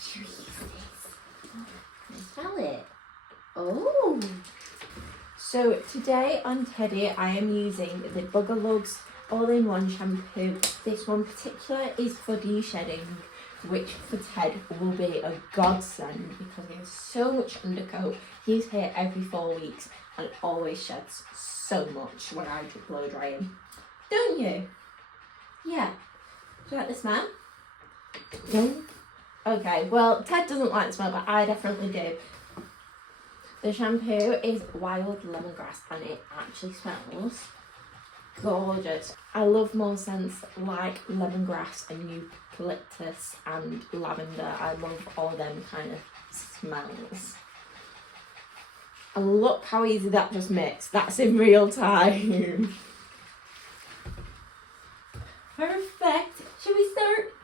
Should we use this? Smell it. Oh. So today on Teddy, I am using the Bugalugs all-in-one shampoo. This one particular is for de-shedding, which for Ted will be a godsend because he has so much undercoat. He's here every 4 weeks and always sheds so much when I blow dry him. Don't you? Yeah. Do you like the smell? No? Okay, well, Ted doesn't like the smell, but I definitely do. The shampoo is wild lemongrass and it actually smells gorgeous. I love more scents like lemongrass and eucalyptus and lavender. I love all them kind of smells. And look how easy that just makes. That's in real time. Perfect. Should we start?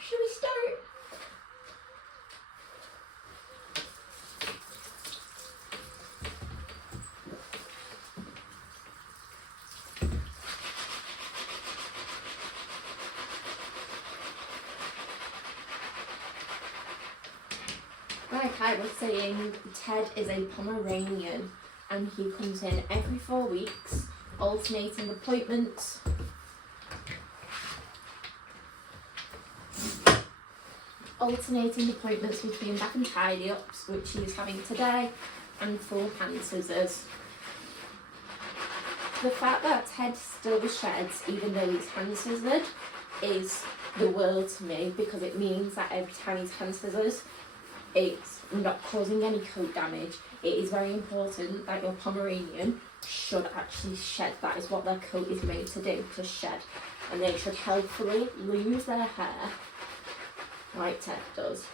Should we start? Like I was saying, Ted is a Pomeranian and he comes in every 4 weeks, alternating appointments. Between back and tidy ups, which he's having today, and full hand scissors. The fact that Ted still sheds even though he's hand scissored is the world to me, because it means that every time he's hand scissors, it's not causing any coat damage. It is very important that your Pomeranian should actually shed. That is what their coat is made to do, to shed. And they should healthfully lose their hair like Ted does.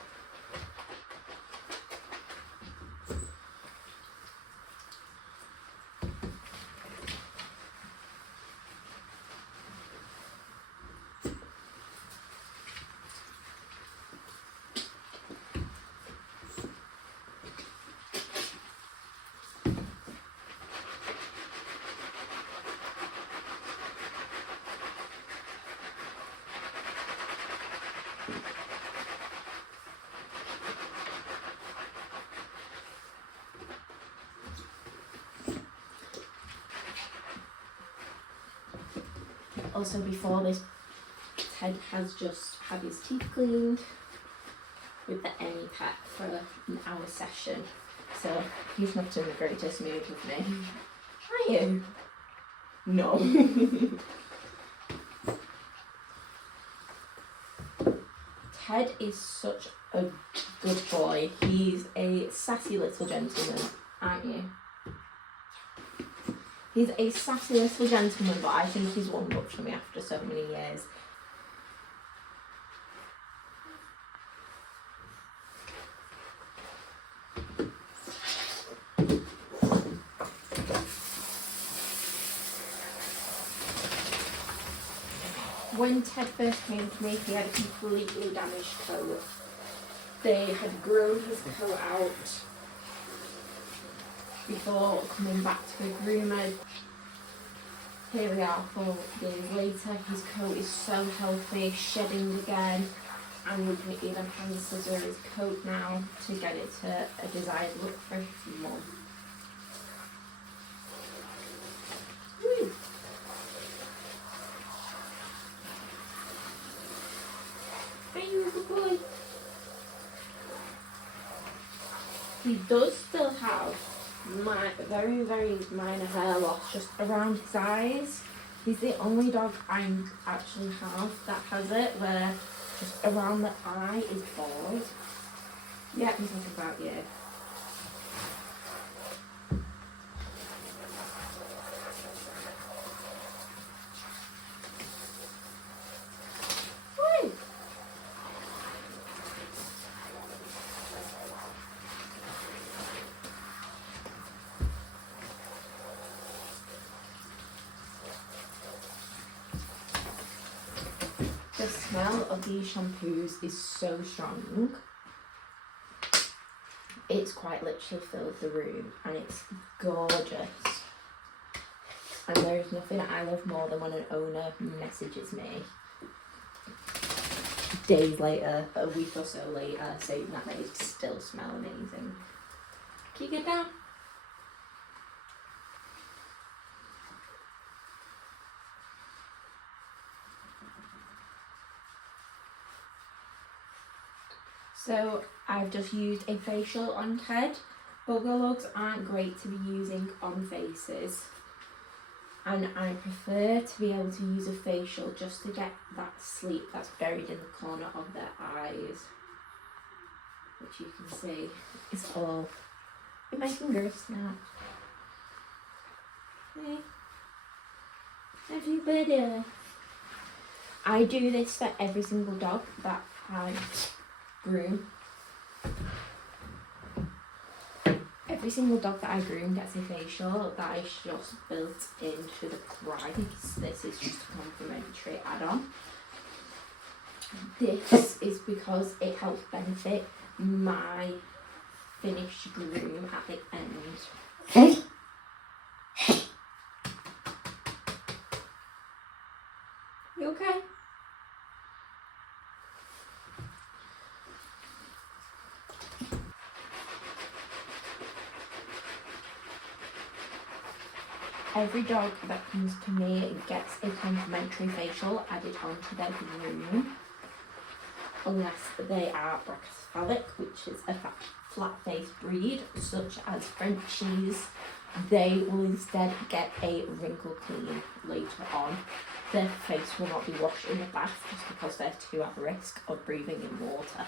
Also, before this, Ted has just had his teeth cleaned with the Any pack for an hour session, so he's not in the greatest mood with me. Are you? No. Ted is such a good boy. He's a sassy little gentleman, aren't you? He's a sassy little gentleman, but I think he's warmed up for me after so many years. When Ted first came to me, he had a completely damaged coat. They had grown his coat out before coming back to a groomer. Here we are 4 years later. His coat is so healthy, shedding again, and we can even hand scissor his coat now to get it to a desired look for his mum. Are you a good boy? He does still have very, very minor hair loss just around his eyes. He's the only dog I actually have that has it, where just around the eye is bald. Yeah, I'm thinking about you. The smell of these shampoos is so strong. It's quite literally filled the room and it's gorgeous. And there is nothing I love more than when an owner messages me. days later, a week or so later, saying that they still smell amazing. Can you get down? So I've just used a facial on Ted. Bugalugs aren't great to be using on faces, and I prefer to be able to use a facial just to get that sleep that's buried in the corner of their eyes, which you can see is all in my fingers now. Hey, everybody. I do this for every single dog that I groom. Every single dog that I groom gets a facial that is just built into the price. This is just a complimentary add-on. This is because it helps benefit my finished groom at the end. You okay? Every dog that comes to me gets a complimentary facial added onto their groom, unless they are brachycephalic, which is a flat-faced breed, such as Frenchies. They will instead get a wrinkle clean later on. Their face will not be washed in the bath just because they're too at risk of breathing in water.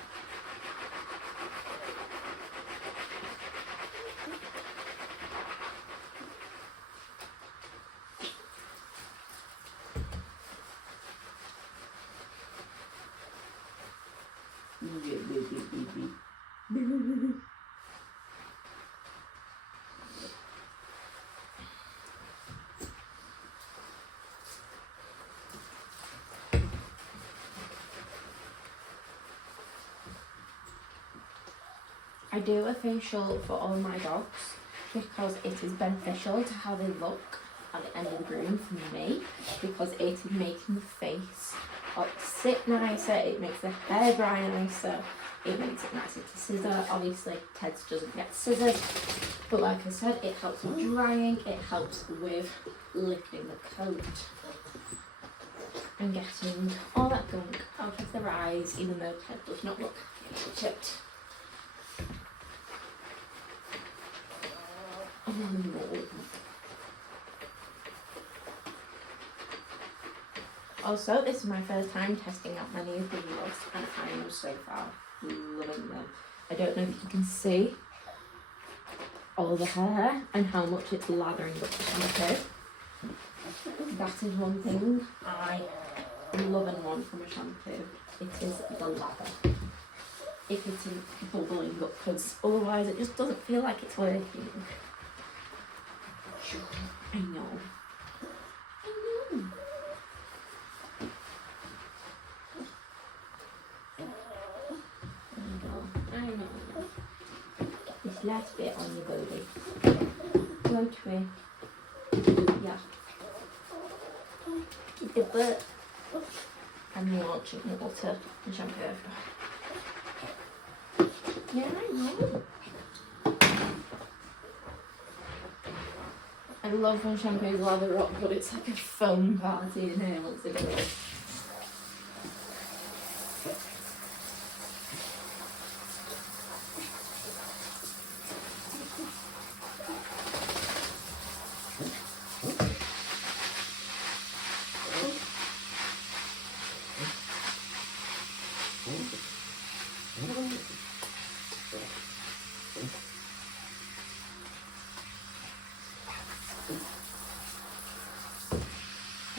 I do a facial for all my dogs because it is beneficial to how they look at the end of the groom for me, because it is making the face sit nicer, it makes the hair dry nicer, it makes it nicer to scissor. Obviously Ted's doesn't get scissored, but like I said, it helps with drying, it helps with lifting the coat and getting all that gunk out of their eyes, even though Ted does not look at it. Also, this is my first time testing out my new Bugalugs, and I am so far loving them. I don't know if you can see all the hair and how much it's lathering up the shampoo. That is one thing I love and want from a shampoo. It is the lather. If it isn't bubbling up, because otherwise it just doesn't feel like it's working. I know. I know. Get this last bit on your body. Go to it. Yeah. Get the butt. And launching water and shampoo over. Yeah, I know. I love when shampoos lather up, but it's like a foam party in here once it goes.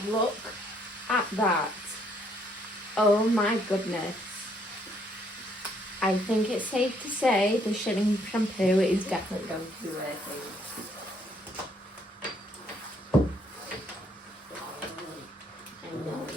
Look at that. Oh my goodness. I think it's safe to say the shilling shampoo is definitely going to be working. I know.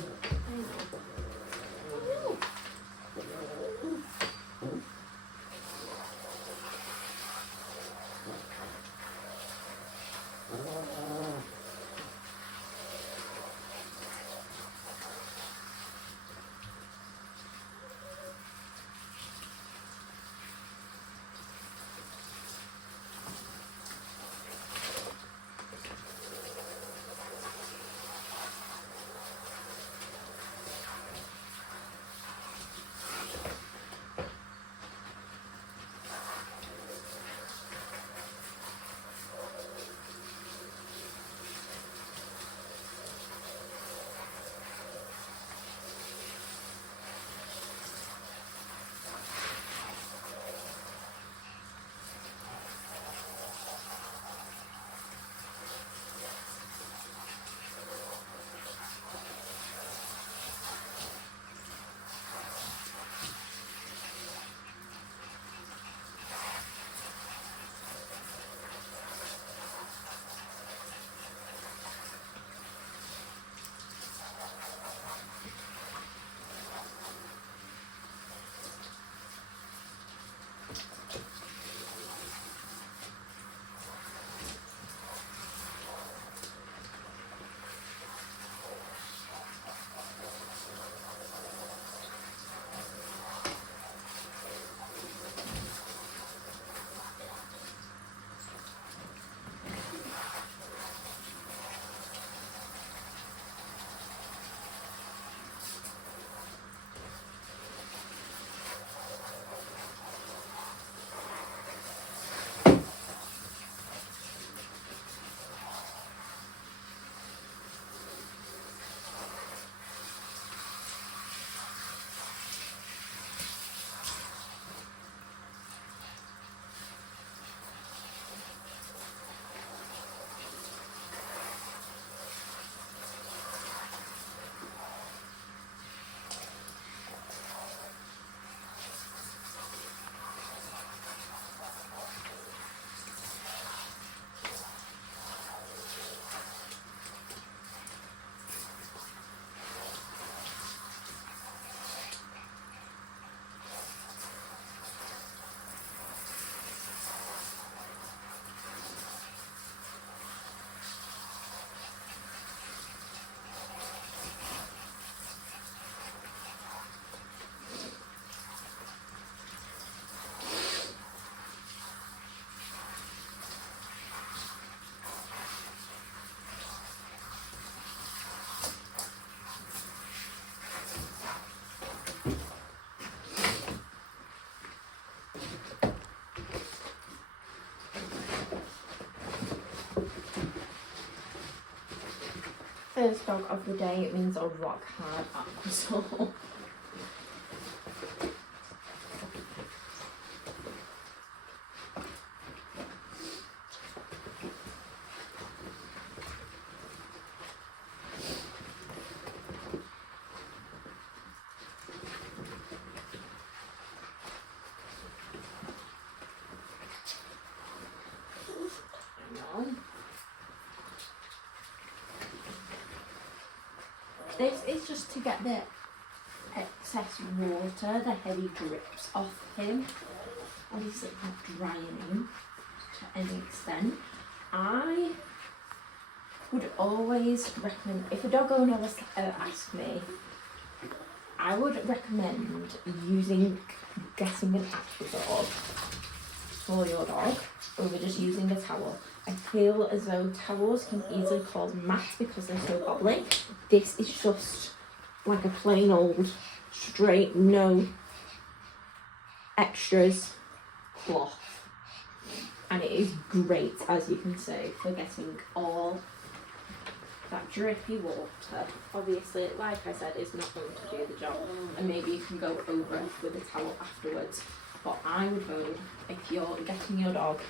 first dog of the day, it means a rock hard aquasol. This is just to get the excess water, the heavy drips off him. Obviously not drying him to any extent. I would always recommend, if a dog owner was to ever ask me, I would recommend getting an aquasol for your dog over just using a towel. I feel as though towels can easily cause mats because they're so bottly. This is just like a plain old, straight, no extras cloth. And it is great, as you can see, for getting all that drippy water. Obviously, like I said, it's not going to do the job. And maybe you can go over it with a towel afterwards. But I would go, if you're getting your dog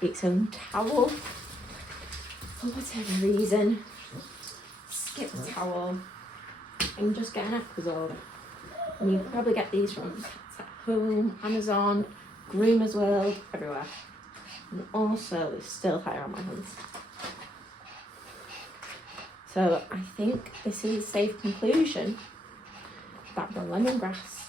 its own towel, for whatever reason, skip the towel and just get an aquasol. And you can probably get these from Pets at Home, Amazon, Groomers World, everywhere. And also, it's still higher on my hands. So I think this is a safe conclusion that the lemongrass